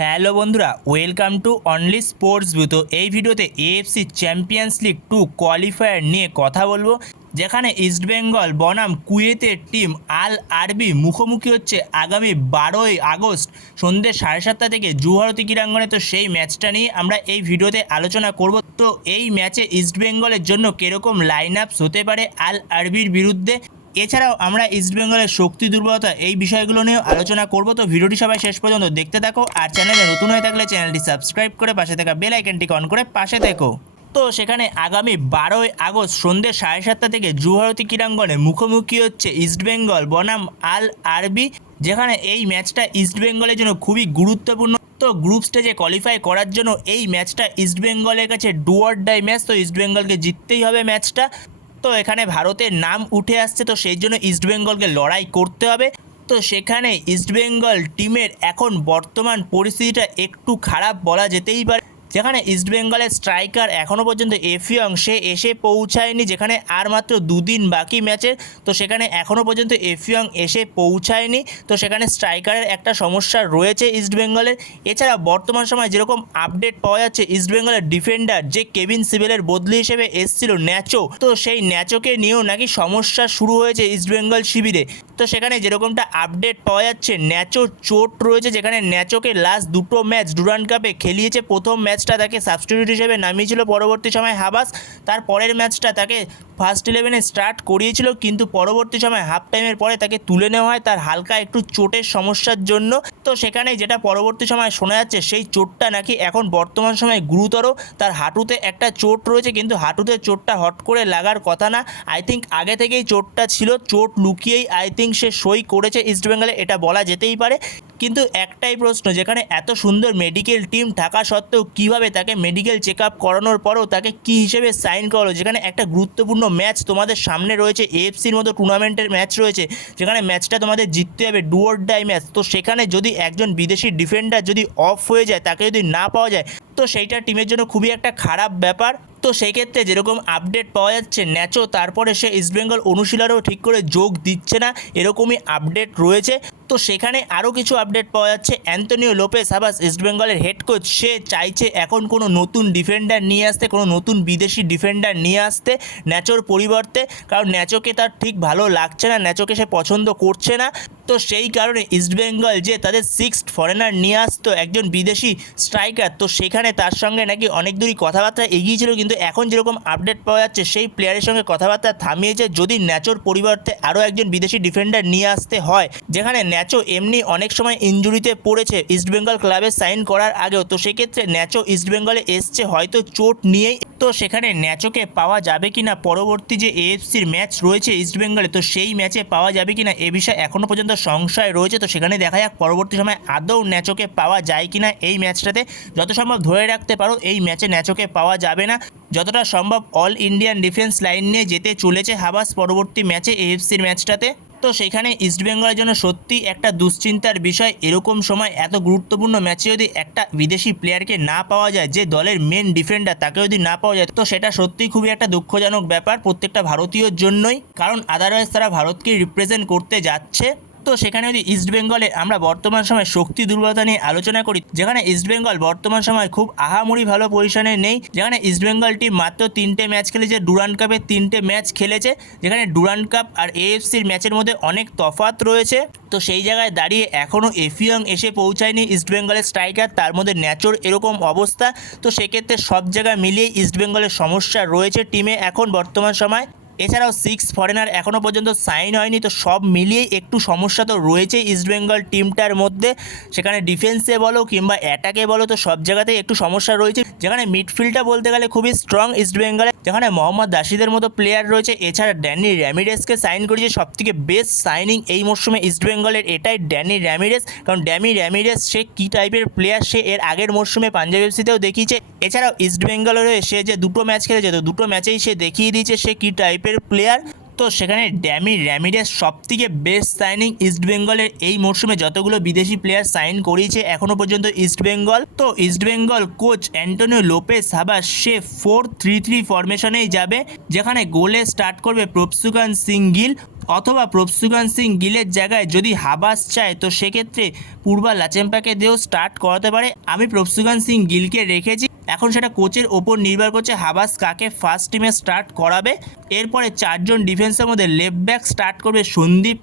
Hello বন্ধুরা, welcome to only sports view. তো এই ভিডিওতে এএফসি চ্যাম্পিয়ন্স লিগ 2 কোয়ালিফায়ার নিয়ে কথা বলবো, যেখানে ইস্টবেঙ্গল বনাম কুয়েতের টিম আল আরবি মুখোমুখি হচ্ছে আগামী 12ই আগস্ট সন্ধ্যে 7:30 থেকে জুহরতি ক্রীড়াঙ্গনে। তো সেই ম্যাচটা নিয়ে আমরা এই ভিডিওতে আলোচনা করব। তো এই ম্যাচে ইস্টবেঙ্গলের জন্য কীরকম লাইন আপস হতে পারে আল আরবির বিরুদ্ধে, এছাড়াও আমরা ইস্টবেঙ্গলের শক্তি দুর্বলতা এই বিষয়গুলো নিয়েও আলোচনা করব। তো ভিডিওটি সবাই শেষ পর্যন্ত দেখতে থাকো, আর চ্যানেলে নতুন হয়ে থাকলে চ্যানেলটি সাবস্ক্রাইব করে পাশে থাকা বেল আইকনটি অন করে পাশে থেকো। তো সেখানে আগামী 12ই আগস্ট সন্ধ্যে 7:30 থেকে জুহরতি ক্রীড়াঙ্গনে মুখোমুখি হচ্ছে ইস্টবেঙ্গল বনাম আল আরবি, যেখানে এই ম্যাচটা ইস্টবেঙ্গলের জন্য খুবই গুরুত্বপূর্ণ। তো গ্রুপ স্টেজে কোয়ালিফাই করার জন্য এই ম্যাচটা ইস্টবেঙ্গলের কাছে ডু অর ডাই ম্যাচ। তো ইস্টবেঙ্গলকে জিততেই হবে ম্যাচটা। তো এখানে ভারতের নাম উঠে আসছে, তো সেই জন্য ইস্টবেঙ্গলকে লড়াই করতে হবে। তো সেখানে ইস্টবেঙ্গল টিমের এখন বর্তমান পরিস্থিতিটা একটু খারাপ বলা যেতেই পারে, যেখানে ইস্টবেঙ্গলের স্ট্রাইকার এখনও পর্যন্ত এফিয়ং সে এসে পৌঁছায়নি, যেখানে আর মাত্র দুদিন বাকি ম্যাচের। তো সেখানে এখনও পর্যন্ত এফিয়ং এসে পৌঁছায়নি। তো সেখানে স্ট্রাইকারের একটা সমস্যা রয়েছে ইস্টবেঙ্গলের। এছাড়া বর্তমান সময় যেরকম আপডেট পাওয়া যাচ্ছে, ইস্টবেঙ্গলের ডিফেন্ডার যে কেভিন সিবেলের বদলি হিসেবে এসেছিল ন্যাচো, তো সেই ন্যাচোকে নিয়েও নাকি সমস্যা শুরু হয়েছে ইস্টবেঙ্গল শিবিরে। তো সেখানে যেরকমটা আপডেট পাওয়া যাচ্ছে, ন্যাচো চোট রয়েছে, যেখানে ন্যাচোকে লাস্ট দুটো ম্যাচ ডুরান্ড কাপে খেলিয়েছে। প্রথম ম্যাচটা তাকে সাবস্টিটিউট হিসেবে নামিয়েছিল, পরবর্তী সময় হাবাস তার পরের ম্যাচটা তাকে ফার্স্ট 11-এ স্টার্ট করিয়েছিল, কিন্তু পরবর্তী সময় হাফ টাইমের পরে তাকে তুলে নেওয়া হয় তার হালকা একটু চোটের সমস্যার জন্য। তো সেখানে যেটা পরবর্তী সময় শোনা যাচ্ছে, সেই চোটটা নাকি এখন বর্তমান সময়ে গুরুতর। তার হাঁটুতে একটা চোট রয়েছে, কিন্তু হাঁটুতে চোটটা হট করে লাগার কথা না। আই থিঙ্ক আগে থেকেই চোটটা ছিল, চোট লুকিয়েই আই থিঙ্ক সে সই করেছে ইস্টবেঙ্গলে, এটা বলা যেতেই পারে। কিন্তু একটাই প্রশ্ন, যেখানে এত সুন্দর মেডিকেল টিম থাকা সত্ত্বেও কীভাবে তাকে মেডিকেল চেক আপ করানোর পরও তাকে কী হিসেবে সাইন করলো, যেখানে একটা গুরুত্বপূর্ণ ম্যাচ তোমাদের সামনে রয়েছে, এএফসির মতো টুর্নামেন্টের ম্যাচ রয়েছে, যেখানে ম্যাচটা তোমাদের জিততে হবে, ডু অর ডাই ম্যাচ। তো সেখানে যদি একজন বিদেশি ডিফেন্ডার যদি অফ হয়ে যায়, তাকে যদি না পাওয়া যায়, তো সেইটা টিমের জন্য খুবই একটা খারাপ ব্যাপার। তো সেই ক্ষেত্রে যেরকম আপডেট পাওয়া যাচ্ছে, ন্যাচো তারপরে সে ইস্টবেঙ্গল অনুশীলনেও ঠিক করে যোগ দিচ্ছে না, এরকমই আপডেট রয়েছে। তো সেখানে আরও কিছু আপডেট পাওয়া যাচ্ছে, অ্যান্তোনিও লোপেস হাবাস ইস্টবেঙ্গলের হেড কোচ, সে চাইছে এখন কোনো নতুন ডিফেন্ডার নিয়ে আসতে, কোনো নতুন বিদেশি ডিফেন্ডার নিয়ে আসতে ন্যাচোর পরিবর্তে, কারণ ন্যাচোকে তার ঠিক ভালো লাগছে না, ন্যাচোকে সে পছন্দ করছে না। তো সেই কারণে ইস্টবেঙ্গল যে তাদের সিক্সথ ফরেনার নিয়ে আসতো, একজন বিদেশি স্ট্রাইকার, তো সেখানে তার সঙ্গে নাকি অনেক দূরই কথাবার্তা এগিয়েছিল, কিন্তু এখন যেরকম আপডেট পাওয়া যাচ্ছে, সেই প্লেয়ারের সঙ্গে কথাবার্তা থামিয়েছে যদি ন্যাচোর পরিবর্তে আরও একজন বিদেশি ডিফেন্ডার নিয়ে আসতে হয়, যেখানে ন্যাচো এমনি অনেক সময় ইনজুরিতে পড়েছে ইস্টবেঙ্গল ক্লাবে সাইন করার আগেও। তো সেক্ষেত্রে ন্যাচো ইস্টবেঙ্গলে এসছে হয়তো চোট নিয়েই। তো সেখানে ন্যাচোকে পাওয়া যাবে কিনা পরবর্তী যে এএফসির ম্যাচ রয়েছে ইস্টবেঙ্গলে, তো সেই ম্যাচে পাওয়া যাবে কিনা এ বিষয়ে এখনও পর্যন্ত সংশয় রয়েছে। তো সেখানে দেখা যাক পরবর্তী সময় আদৌ ন্যাচোকে পাওয়া যায় কিনা এই ম্যাচটাতে। যত সম্ভব ধরে রাখতে পারো এই ম্যাচে ন্যাচোকে পাওয়া যাবে না, যতটা সম্ভব অল ইন্ডিয়ান ডিফেন্স লাইন নিয়ে যেতে চলেছে হাবাস পরবর্তী ম্যাচে এএফসির ম্যাচটাতে। তো সেখানে ইস্টবেঙ্গলের জন্য সত্যি একটা দুশ্চিন্তার বিষয়, এরকম সময় এত গুরুত্বপূর্ণ ম্যাচে যদি একটা বিদেশি প্লেয়ারকে না পাওয়া যায়, যে দলের মেন ডিফেন্ডার তাকে যদি না পাওয়া যায়, তো সেটা সত্যিই খুবই একটা দুঃখজনক ব্যাপার প্রত্যেকটা ভারতীয়র জন্যই, কারণ আদারওয়াইজ তারা ভারতকে রিপ্রেজেন্ট করতে যাচ্ছে। তো সেখানে যদি ইস্টবেঙ্গলে আমরা বর্তমান সময় শক্তি দুর্বলতা নিয়ে আলোচনা করি, যেখানে ইস্টবেঙ্গল বর্তমান সময় খুব আহামরি ভালো পজিশনে নেই, যেখানে ইস্টবেঙ্গল টিম মাত্র 3টে ম্যাচ খেলেছে, ডুরান্ড কাপে 3টে ম্যাচ খেলেছে, যেখানে ডুরান্ড কাপ আর এএফসির ম্যাচের মধ্যে অনেক তফাৎ রয়েছে। তো সেই জায়গায় দাঁড়িয়ে এখনও এফিয়ং এসে পৌঁছায়নি ইস্টবেঙ্গলের স্ট্রাইকার, তার মধ্যে ন্যাচোর এরকম অবস্থা। তো সেক্ষেত্রে সব জায়গায় মিলিয়ে ইস্টবেঙ্গলের সমস্যা রয়েছে টিমে এখন বর্তমান সময়। এছাড়াও 6 ফরেনার এখনও পর্যন্ত সাইন হয়নি, তো সব মিলিয়েই একটু সমস্যা তো রয়েছে ইস্টবেঙ্গল টিমটার মধ্যে, সেখানে ডিফেন্সে বলো কিংবা অ্যাটাকে বলো, তো সব জায়গাতেই একটু সমস্যা রয়েছে। যেখানে মিডফিল্ডটা বলতে গেলে খুবই স্ট্রং ইস্টবেঙ্গলে, যেখানে মোহাম্মদ রাশিদের মতো প্লেয়ার রয়েছে, এছাড়া ড্যানি র্যামিরেসকে সাইন করেছে। সবথেকে বেস্ট সাইনিং এই মরশুমে ইস্টবেঙ্গলের এটাই ড্যানি র্যামিরেস, কারণ ড্যানি র্যামিরেস সে কী টাইপের প্লেয়ার সে এর আগের মরশুমে পাঞ্জাব এফসিতেও দেখিয়েছে। এছাড়াও ইস্টবেঙ্গলের হয়ে সে যে দুটো ম্যাচ খেলেছে, তো দুটো ম্যাচেই সে দেখিয়ে দিয়েছে সে কী টাইপের প্লেয়ার। তো সেখানে ড্যানি র্যামিরেস সবথেকে বেস্ট সাইনিং ইস্টবেঙ্গলের এই মরশুমে যতগুলো বিদেশি প্লেয়ার সাইন করিয়েছে এখনও পর্যন্ত ইস্টবেঙ্গল। তো East Bengal coach Antonio Lopez Habas সে 4-3-3 ফরমেশনেই যাবে, যেখানে গোলে স্টার্ট করবে প্রভসুকান সিং গিল, অথবা প্রভসুগান সিং গিলের জায়গায় যদি হাবাস চায় তো সেক্ষেত্রে পূর্বা লাচেম্পাকে দিয়েও স্টার্ট করাতে পারে। আমি প্রভসুগান সিং গিলকে রেখেছি, এখন সেটা কোচের ওপর নির্ভর করছে হাবাস কাকে ফার্স্ট টিমে স্টার্ট করাবে। এরপরে 4জন ডিফেন্সের মধ্যে লেফট ব্যাক স্টার্ট করবে সন্দীপ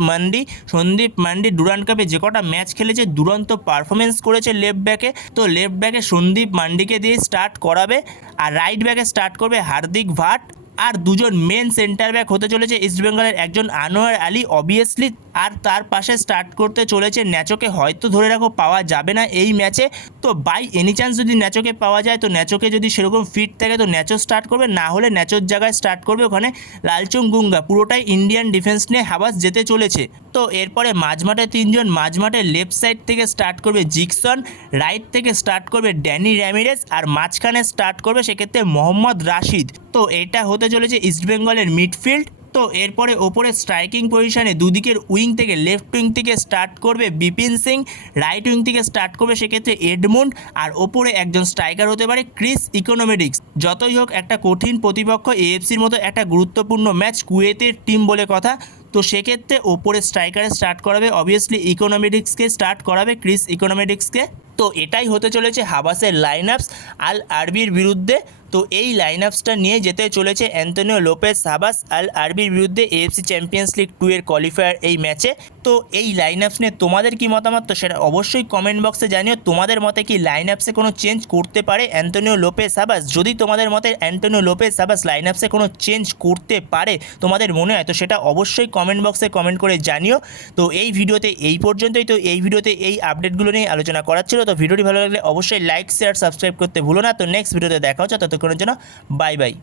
মান্ডি ডুরান্ড কাপে যে কটা ম্যাচ খেলেছে দুরন্ত পারফরমেন্স করেছে লেফট ব্যাকে, তো লেফট ব্যাকে সন্দীপ মান্ডিকে দিয়ে স্টার্ট করাবে। আর রাইট ব্যাকে স্টার্ট করবে হার্দিক ভাট। আর দুজন মেন সেন্টার ব্যাক হতে চলেছে ইস্টবেঙ্গলের একজন আনোয়ার আলী অবভিয়াসলি, আর তার পাশে স্টার্ট করতে চলেছে ন্যাচোকে। হয়তো ধরে রাখো পাওয়া যাবে না এই ম্যাচে, তো বাই এনি চান্স যদি ন্যাচোকে পাওয়া যায় তো ন্যাচোকে যদি সেরকম ফিট থাকে তো ন্যাচো স্টার্ট করবে, না হলে ন্যাচোর জায়গায় স্টার্ট করবে ওখানে লালচং গুঙ্গা। পুরোটাই ইন্ডিয়ান ডিফেন্স নিয়ে হাবাস যেতে চলেছে। তো এরপরে মাঝমাঠে 3জন, মাঝমাঠে লেফট সাইড থেকে স্টার্ট করবে জিকসন, রাইট থেকে স্টার্ট করবে ড্যানি র্যামিরেস, আর মাঝখানে স্টার্ট করবে সেক্ষেত্রে মোহাম্মদ রাশিদ। তো এটা হতে চলেছে ইস্টবেঙ্গলের মিডফিল্ড। তো এরপরে ওপরে স্ট্রাইকিং পজিশনে দুদিকের উইং থেকে লেফট উইং থেকে স্টার্ট করবে বিপিন সিং, রাইট উইং থেকে স্টার্ট করবে সেক্ষেত্রে এডমুন্ড, আর ওপরে একজন স্ট্রাইকার হতে পারে ক্রিস ইকোনমিক্স। যতই হোক একটা কঠিন প্রতিপক্ষ, এএফসির মতো একটা গুরুত্বপূর্ণ ম্যাচ, কুয়েতের টিম বলে কথা, তো সেক্ষেত্রে ওপরে স্ট্রাইকারে স্টার্ট করাবে অবভিয়াসলি ইকোনমিক্সকে স্টার্ট করাবে ক্রিস ইকোনমিক্সকে। তো এটাই হতে চলেছে হাবাসের লাইন আপস আল আরবির বিরুদ্ধে। তো এই লাইন আপসটা নিয়ে যেতে চলেছে অ্যান্তোনিও লোপেজ হাবাস আল আরবির বিরুদ্ধে এএফসি চ্যাম্পিয়ন্স লিগ 2 এর কোয়ালিফায়ার এই ম্যাচে। তো এই লাইন আপস নিয়ে তোমাদের কি মতামত, তো সেটা অবশ্যই কমেন্ট বক্সে জানিও। তোমাদের মতে কি লাইন আপসে কোনো চেঞ্জ করতে পারে অ্যান্তোনিও লোপেজ হাবাস? যদি তোমাদের মতে অ্যান্তোনিও লোপেজ হাবাস লাইন আপসে কোনো চেঞ্জ করতে পারে তোমাদের মনে হয়, তো সেটা অবশ্যই কমেন্ট বক্সে কমেন্ট করে জানিও। তো এই ভিডিওতে এই পর্যন্তই। তো এই ভিডিওতে এই আপডেটগুলো নিয়ে আলোচনা করার ছিল। তো ভিডিওটি ভালো লাগলে অবশ্যই লাইক শেয়ার সাবস্ক্রাইব করতে ভুলো না। তো নেক্সট ভিডিওতে দেখা হচ্ছে, ততক্ষণের জন্য বাই বাই।